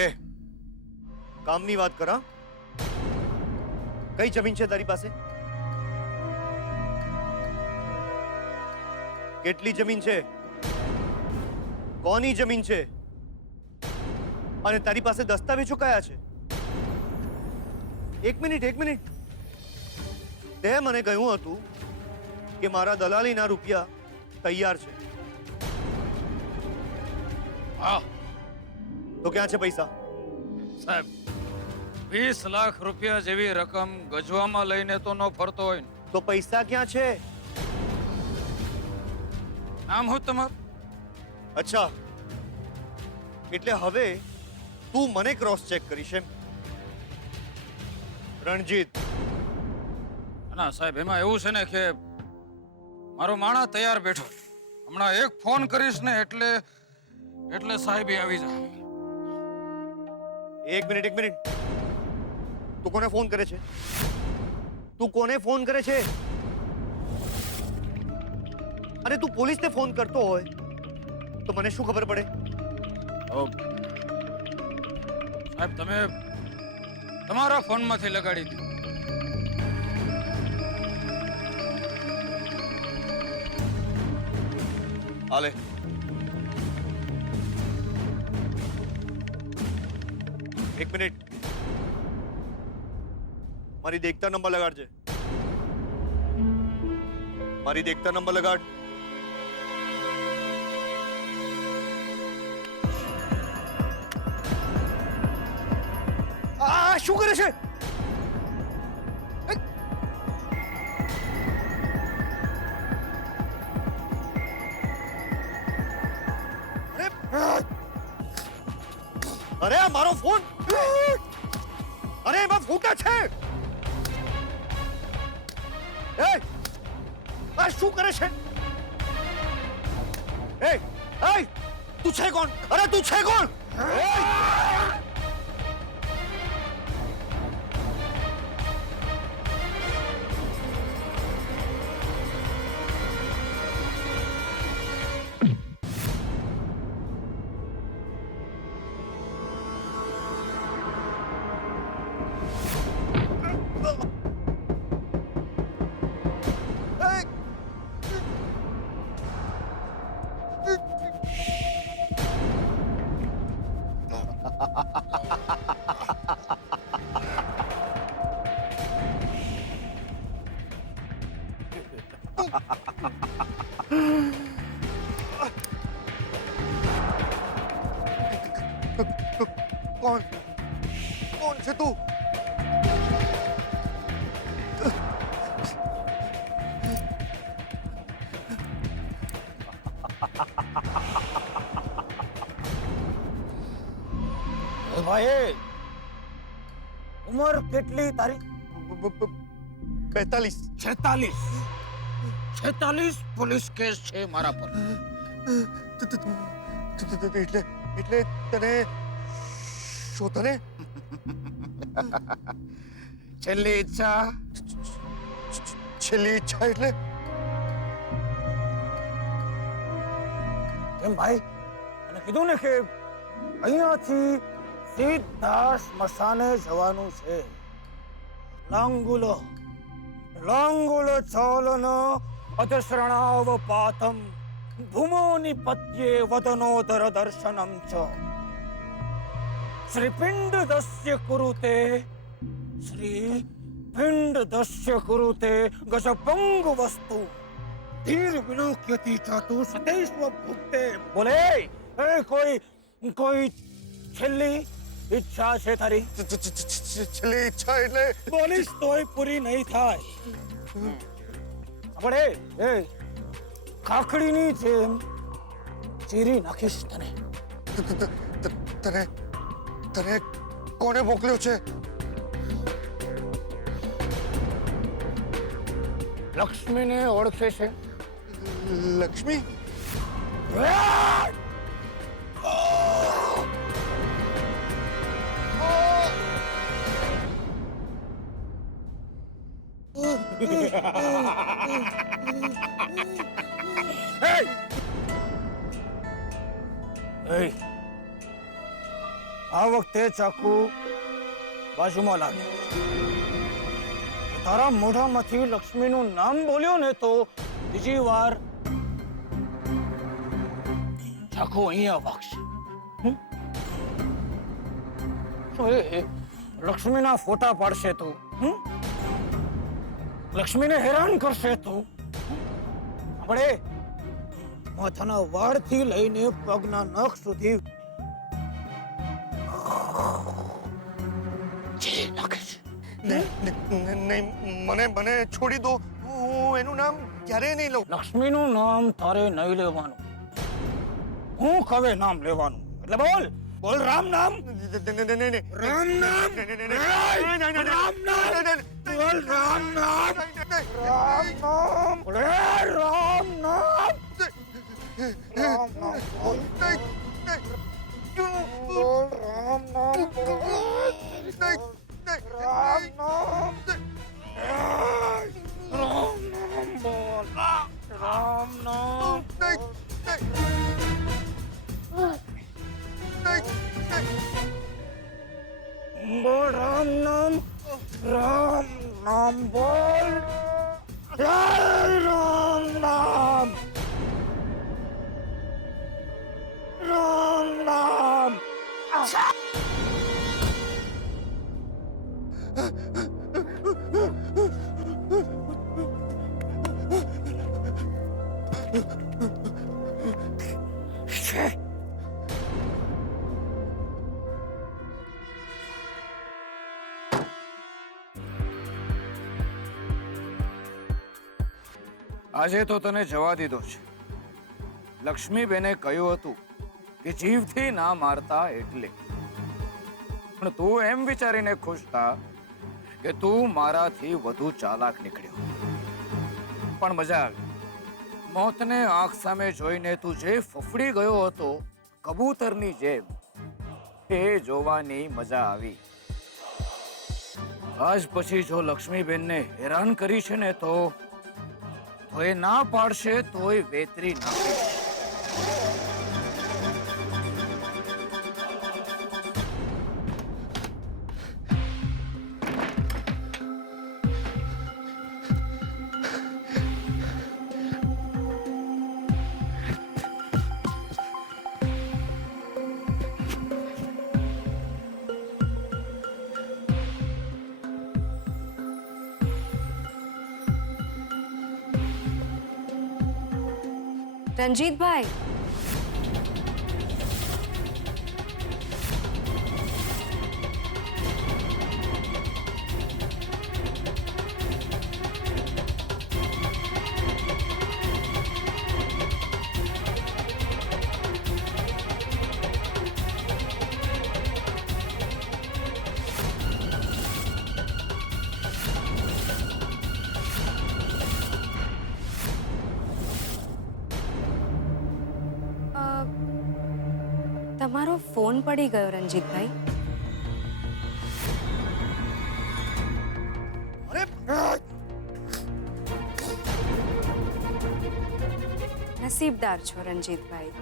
એ કામની વાત કરા. કઈ જમીન છે તારી પાસે? કેટલી જમીન છે? કોની જમીન છે? અને તારી પાસે દસ્તાવેજો કયા છે? એક મિનિટ. તે મને કહ્યું હતું કે મારા દલાલીના રૂપિયા તૈયાર છે. હા તો ક્યાં છે પૈસા? સાહેબ, 20 લાખ રૂપિયા જેવી રકમ ગજવામાં લઈને તો ન ફરતો હોય ને. તો પૈસા ક્યાં છે? નામ હું તમારું? અચ્છા, એટલે હવે તું મને ક્રોસ ચેક કરીશ એમ? રણજીત, ના સાહેબ, એમાં એવું છે ને કે મારો માણસ તૈયાર બેઠો. હમણાં એક ફોન કરીશ ને એટલે સાહેબ આવી જાય. એક મિનિટ. તું કોને ફોન કરે છે? અરે તું પોલીસને ફોન કરતો હોય તો મને શું ખબર પડે? સાહેબ, તમે તમારા ફોનમાંથી લગાડી દીધું. હાલે. એક મિનિટ. મારી દેખતા નંબર લગાડજે. લગાડ. આ શું કરે છે? અરે આ મારો ફોન! અરે એમાં ફૂટા છે! આ શું કરે છે? તું છે કોણ? અરે તું છે કોણ? કોણ છે તું? ભાઈ, ઉંમર કેટલી તારી? 45. 46 પોલીસ કેસ છે મારા પર. એટલે તને શોધને છેલ્લી ઈચ્છા એટલે કેમ ભાઈ? અને કીધું ને કે અહીંયાથી સીધા સ્મશાને જવાનું છે. લાંગુલો ચોલન અધશ્રણાવ પાથમ ભૂમો નિપત્યે વદનોદર દર્શનમ ચ શ્રીપિંડ દસ્ય કુરુતે ગજપંગ વસ્તુ ધીર વિલોક્યતિ ચાતુ સતેષ્વ ભુક્તે. બોલે કોઈ છેલ્લી ઈચ્છા છે તારી? છેલ્લી ઈચ્છા એટલે બોલીશ તોય પૂરી નહીં થાય. આપણે ખાખડીની જેમ ચીરી નાખીશ તને. તને કોને મોકલ્યો છે? લક્ષ્મીને ઓળખે છે? લક્ષ્મી? આ વખતે ચાકુ બાજુમાં લાગે. તારા મોઢામાંથી લક્ષ્મીનું નામ બોલ્યો ને તો બીજી વાર ચાકુ અહીંયા વાગશે. તો એ લક્ષ્મીના ફોટા પાડશે તું, લક્ષ્મીને હેરાન કરશે તું. આપણે માથાના વાળથી લઈને પગના નખ સુધી નહીં, મને છોડી દો. હું એનું નામ ક્યારેય નહીં લઉં. લક્ષ્મીનું નામ તારે નહીં લેવાનું, હું કવે નામ લેવાનું. એટલે બોલ બોલ રામ નામ. રામ નામ, રામ નામ, બોલ રામ નામ, રામ નામ, બોલે રામ નામ, રામ નામ, બોલ બોલ રામ નામ, બોલ રામ નામ, રામ નામ, બોલ રામ નામ. બોલ રામ નામ, રામ નામ, બોલ રામ નામ, રામ નામ. આજે તો તને જવા દીધો છે. લક્ષ્મીબેને કહ્યું હતું કે જીવથી ના મારતા એટલે, પણ તું એમ વિચારીને ખુશ થા કે તું મારાથી વધુ ચાલાક નીકળ્યો. પણ મજા આવી. મોતને આંખ સામે જોઈને તું જે ફફડી ગયો હતો કબૂતરની જેમ, એ જોવાની મજા આવી. આજ પછી જો લક્ષ્મીબેનને હેરાન કરી છે ને તો એ ના પાડશે તોય વેતરી નાખીશ. રણજીતભાઈ, તમારો ફોન પડી ગયો રણજીતભાઈ. નસીબદાર છો રણજીતભાઈ,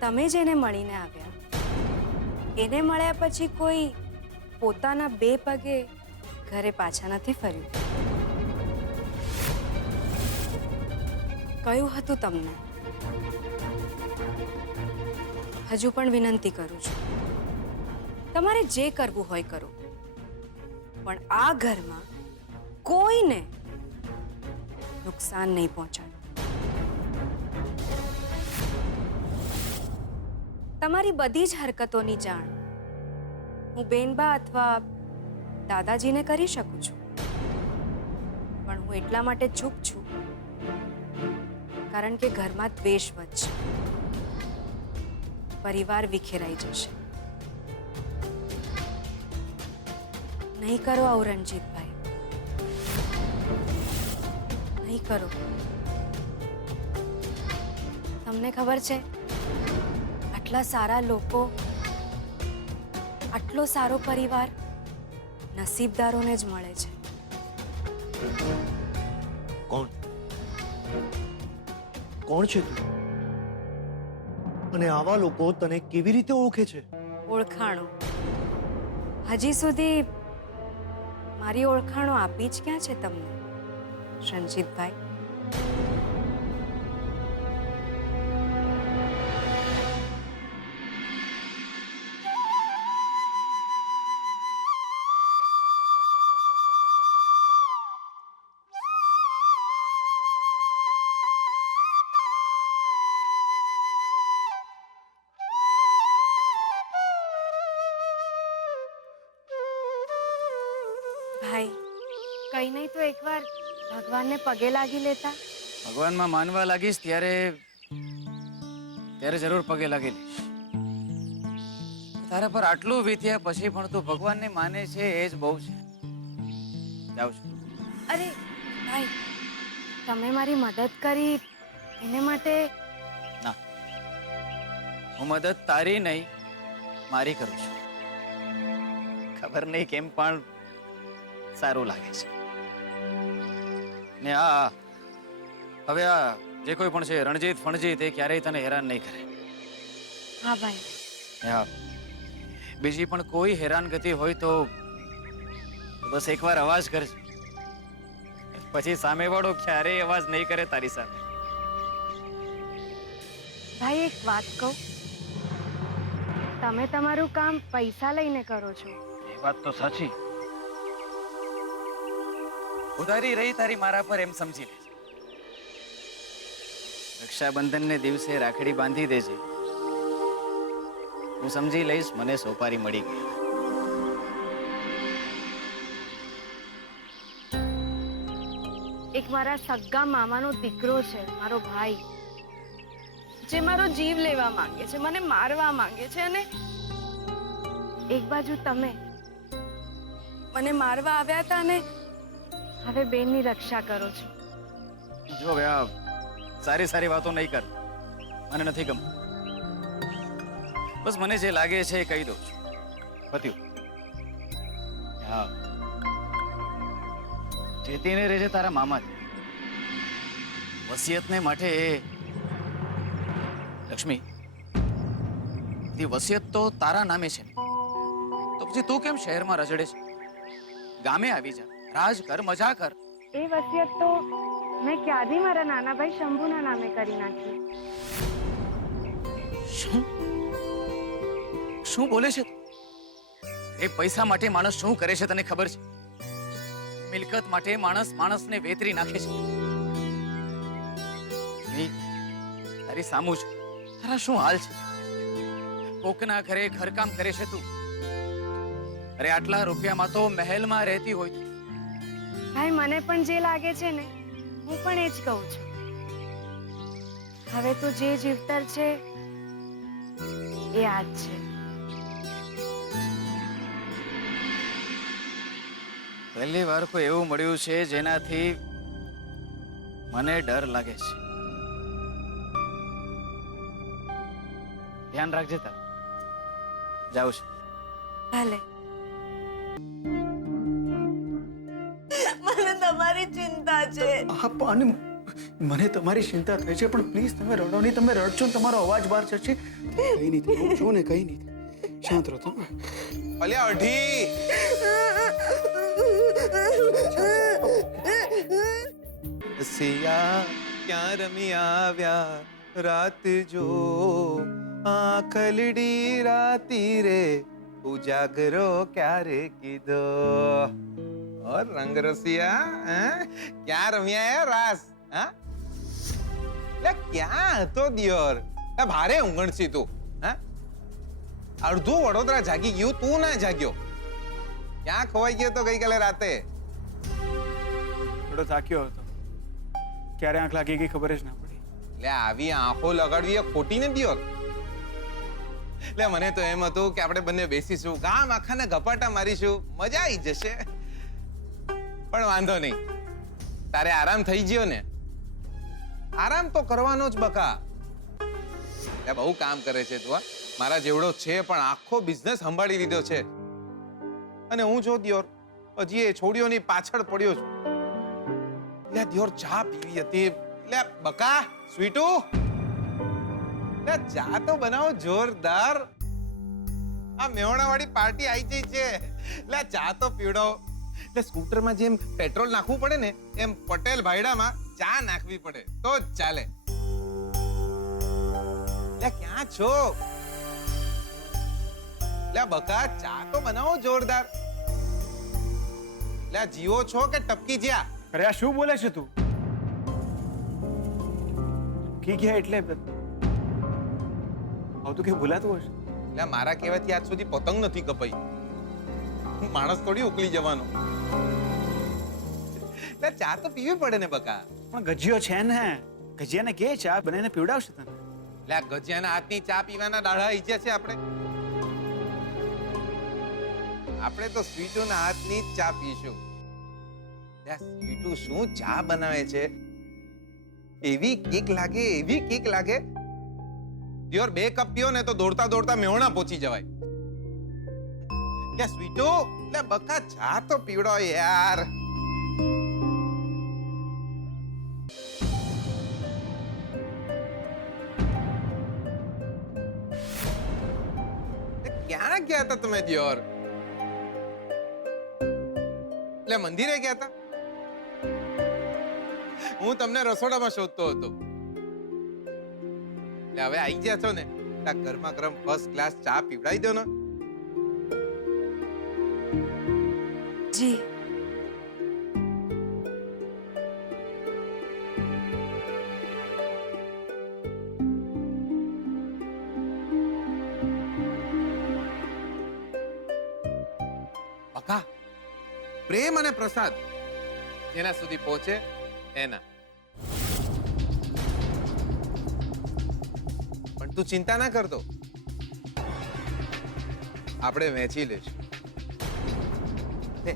તમે જેને મળીને આવ્યા એને મળ્યા પછી કોઈ પોતાના બે પગે ઘરે પાછા નથી ફર્યું. કયું હતું તમને? હજુ પણ વિનંતી કરું છું, તમારે જે કરવું હોય કરો, પણ આ ઘરમાં કોઈને નુકસાન નહીં પહોંચાડો. તમારી બધી જ હરકતોની જાણ હું બેનબા અથવા દાદાજીને કરી શકું છું, પણ હું એટલા માટે ચૂપ છું કારણ કે ઘરમાં દ્વેષ વધશે, પરિવાર વિખેરાઈ જશે. નહીં કરો આવું રણજીતભાઈ, નહીં કરો. તમને ખબર છે, આટલા સારા લોકો, આટલો સારો પરિવાર નસીબદારોને જ મળે છે. કોણ કોણ છે તું? અને આવા લોકો તને કેવી રીતે ઓળખે છે? ઓળખાણો હજી સુધી મારી ઓળખાણો આપી જ ક્યાં છે તમને રણજીતભાઈ? ભાઈ કઈ નહીં તો એકવાર ભગવાનને પગે લાગી લેતા. ભગવાનમાં માનવા લાગીશ ત્યારે જરૂર પગે લાગી લઈશ. તારા પર આટલું વીત્યા પછી પણ તું ભગવાનને માને છે એ જ બહુ છે. જાઉં છું. અરે ભાઈ તમે મારી મદદ કરી એને માટે. ના, હું મદદ તારી નહીં મારી કરું છું. ખબર નહીં કેમ પણ સારું લાગે છે. ને હવે જે કોઈ પણ છે રણજીત ફણજીત એ ક્યારેય તને હેરાન નહીં કરે. હા ભાઈ. હા, બીજી પણ કોઈ હેરાનગતિ હોય તો બસ એકવાર અવાજ કરજે. પછી સામેવાળો ક્યારેય અવાજ નહીં કરે તારી સામે. ભાઈ એક વાત કહું, તમે તમારું કામ પૈસા લઈને કરો છો. એ વાત તો સાચી. ઉધારી રહી તારી મારા પર એમ સમજી લે. રક્ષાબંધનને દિવસે રાખડી બાંધી દેજે, હું સમજી લઈશ મને સોપારી મળી ગઈ. એક મારા સગ્ગા મામાનો દીકરો છે, મારો ભાઈ, જે મારો જીવ લેવા માંગે છે, મને મારવા માંગે છે, અને એક બાજુ તમે મને મારવા આવ્યા હતા ને હવે બેનની રક્ષા કરો છો. જો હવે આ સારી સારી વાતો નહીં કર, મને નથી ગમતું. બસ મને જે લાગે છે એ કહી દઉં છું. પત્યું. હા, ચેતીને રહેજે તારા મામા. વસિયતને માટે લક્ષ્મી, વસિયત તો તારા નામે છે, તો પછી તું કેમ શહેરમાં રજડે છે? ગામે આવી જા, રાજ કર, મજા કર. એ વસિયત તો મેં ક્યાંથી મારા નાના ભાઈ શંભુના નામે કરી નાખી. શું શું બોલે છે? એ પૈસા માટે માણસ શું કરે છે તને ખબર છે? મિલકત માટે માણસ માણસને વેતરી નાખે છે. તારી સામું છે, તારા શું હાલ છે? કોકના ઘરે ઘરકામ કરે છે તું. અરે આટલા રૂપિયામાં તો મહેલમાં રહેતી હોય તું. ભાઈ મને પણ જે લાગે છે ને હું પણ એ જ કહું છું. હવે તો જે જીવતર છે એ આ જ છે. પહેલી વાર કોઈ એવું મળ્યું છે જેનાથી મને ડર લાગે છે. ધ્યાન રાખજે તાર. જાઉં છું. ભલે. મને તમારી ચિંતા છે. હા અને મને તમારી ચિંતા થાય છે, પણ પ્લીઝ તમે રડો નહીં. તમે રડશો ને તમારો અવાજ બહાર જશે. કઈ નહીં થાય, જો ને કઈ નહીં થાય. શાંત રહો તમે. અલ્યા અઢી સિયા ક્યાં રમી આવ્યા રાત જો આંખલડી રાતી રે ઉજાગરો ક્યારે કીધો ઓર રંગ રસિયા ક્યાં રમ્યા હે રાસ લે ક્યાં હતો દિયોર ભારે ઊંઘણસી તું અડધું વડોદરા જાગી ગયું તું ના જાગ્યો ક્યાં ખોવાઈ ગયો તો ગઈકાલે રાતે થોડો થાક્યો હતો, ક્યારે આંખ લાગી ગઈ ખબર જ ના પડી. લે આવી આંખો લગાડવી એ ખોટી નથી હોત. લે મને તો એમ હતું કે આપણે બંને બેસીશું, ગામ આખાને ગપાટા મારીશું, મજા આવી જશે. પણ વાંધો નહીં, તારે આરામ થઈ ગયો ને? આરામ તો કરવાનો જ બકા. લે બહુ કામ કરે છે તું, મારા જેવડો છે પણ આખો બિઝનેસ સંભાળી લીધો છે. અને હું જો દિયોર હજી એ છોડીઓની પાછળ પડ્યો છું. લે દિયોર ચા પીવી હતી. લે બકા સ્વીટુ, લે ચા તો બનાવો જોરદાર. આ મેહોણાવાળી પાર્ટી આવી જઈ છે. લે ચા તો પીવડો. એટલે સ્કૂટરમાં જેમ પેટ્રોલ નાખવું પડે ને એમ પટેલ ભાઈડામાં ચા નાખવી પડે તો જ ચાલે. લે ક્યાં છો? લે બકા ચા તો બનાવો જોરદાર. લે જીવો છો કે ટપકી જ્યા? અરે આ શું બોલે છે તું? કી ગયા એટલે આવું તો કેવું ભૂલાતું હશે? લે મારા કહેવાથી આજ સુધી પતંગ નથી કપાઈ. હું માણસ થોડી ઉકલી જવાનો. લે ચા તો પીવી પડે ને બકા. પણ ગજિયો છે ને, ગજિયાને કે ચા બનાવીને પીવડાવશે તને. લે ગજિયાના હાથની ચા પીવાના દાડા ઈચ્છે છે આપણે. આપણે તો સ્વીટુના હાથની જ ચા પીશું. લે સ્વીટુ શું ચા બનાવે છે, એવી કેક લાગે, એવી કેક લાગે. દિયોર 2 કપ પીઓ ને તો દોડતા દોડતા મેહોણા પહોંચી જવાય. લે સ્વીટુ, લે બકા ચા તો પીવડો યાર. ક્યાં ગયા હતા તમે દિયોર? લે મંદિરે ગયા હતા? હું તમને રસોડામાં શોધતો હતો. લે હવે આવી ગયા છો ને, ગરમા ગરમ ફર્સ્ટ ક્લાસ ચા પીવડાવી દો ને. જી બકા પ્રેમ અને પ્રસાદ જેના સુધી પહોંચે એના. પણ તું ચિંતા ના કરતો, આપણે વહેંચી લઈશું. લે.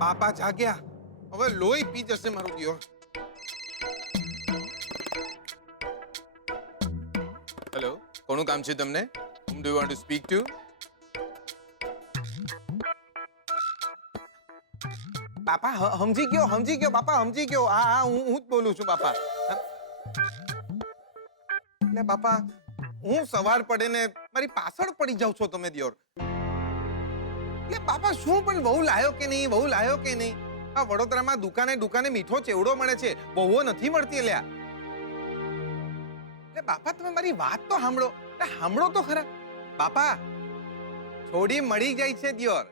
બાપા જાગ્યા, હવે લોહી પી જશે મારું દિયોર. હેલો, કોનું કામ છે તમને? Whom do you want to speak to? બાપા સમજી ગયો બાપા સમજી ગયો. હા હું જ બોલું છું બાપા. એટલે બાપા હું સવાર પડે ને મારી પાછળ પડી જાવ છો તમે દિયોર. એટલે બાપા શું પણ બહુ લાયો કે નહીં, બહુ લાયો કે નહીં? આ વડોદરામાં દુકાને મીઠો ચેવડો મળે છે, બહુઓ નથી મળતી લ્યા. એટલે બાપા તમે મારી વાત તો સાંભળો તો ખરા. બાપા થોડી મળી જાય છે દિયોર.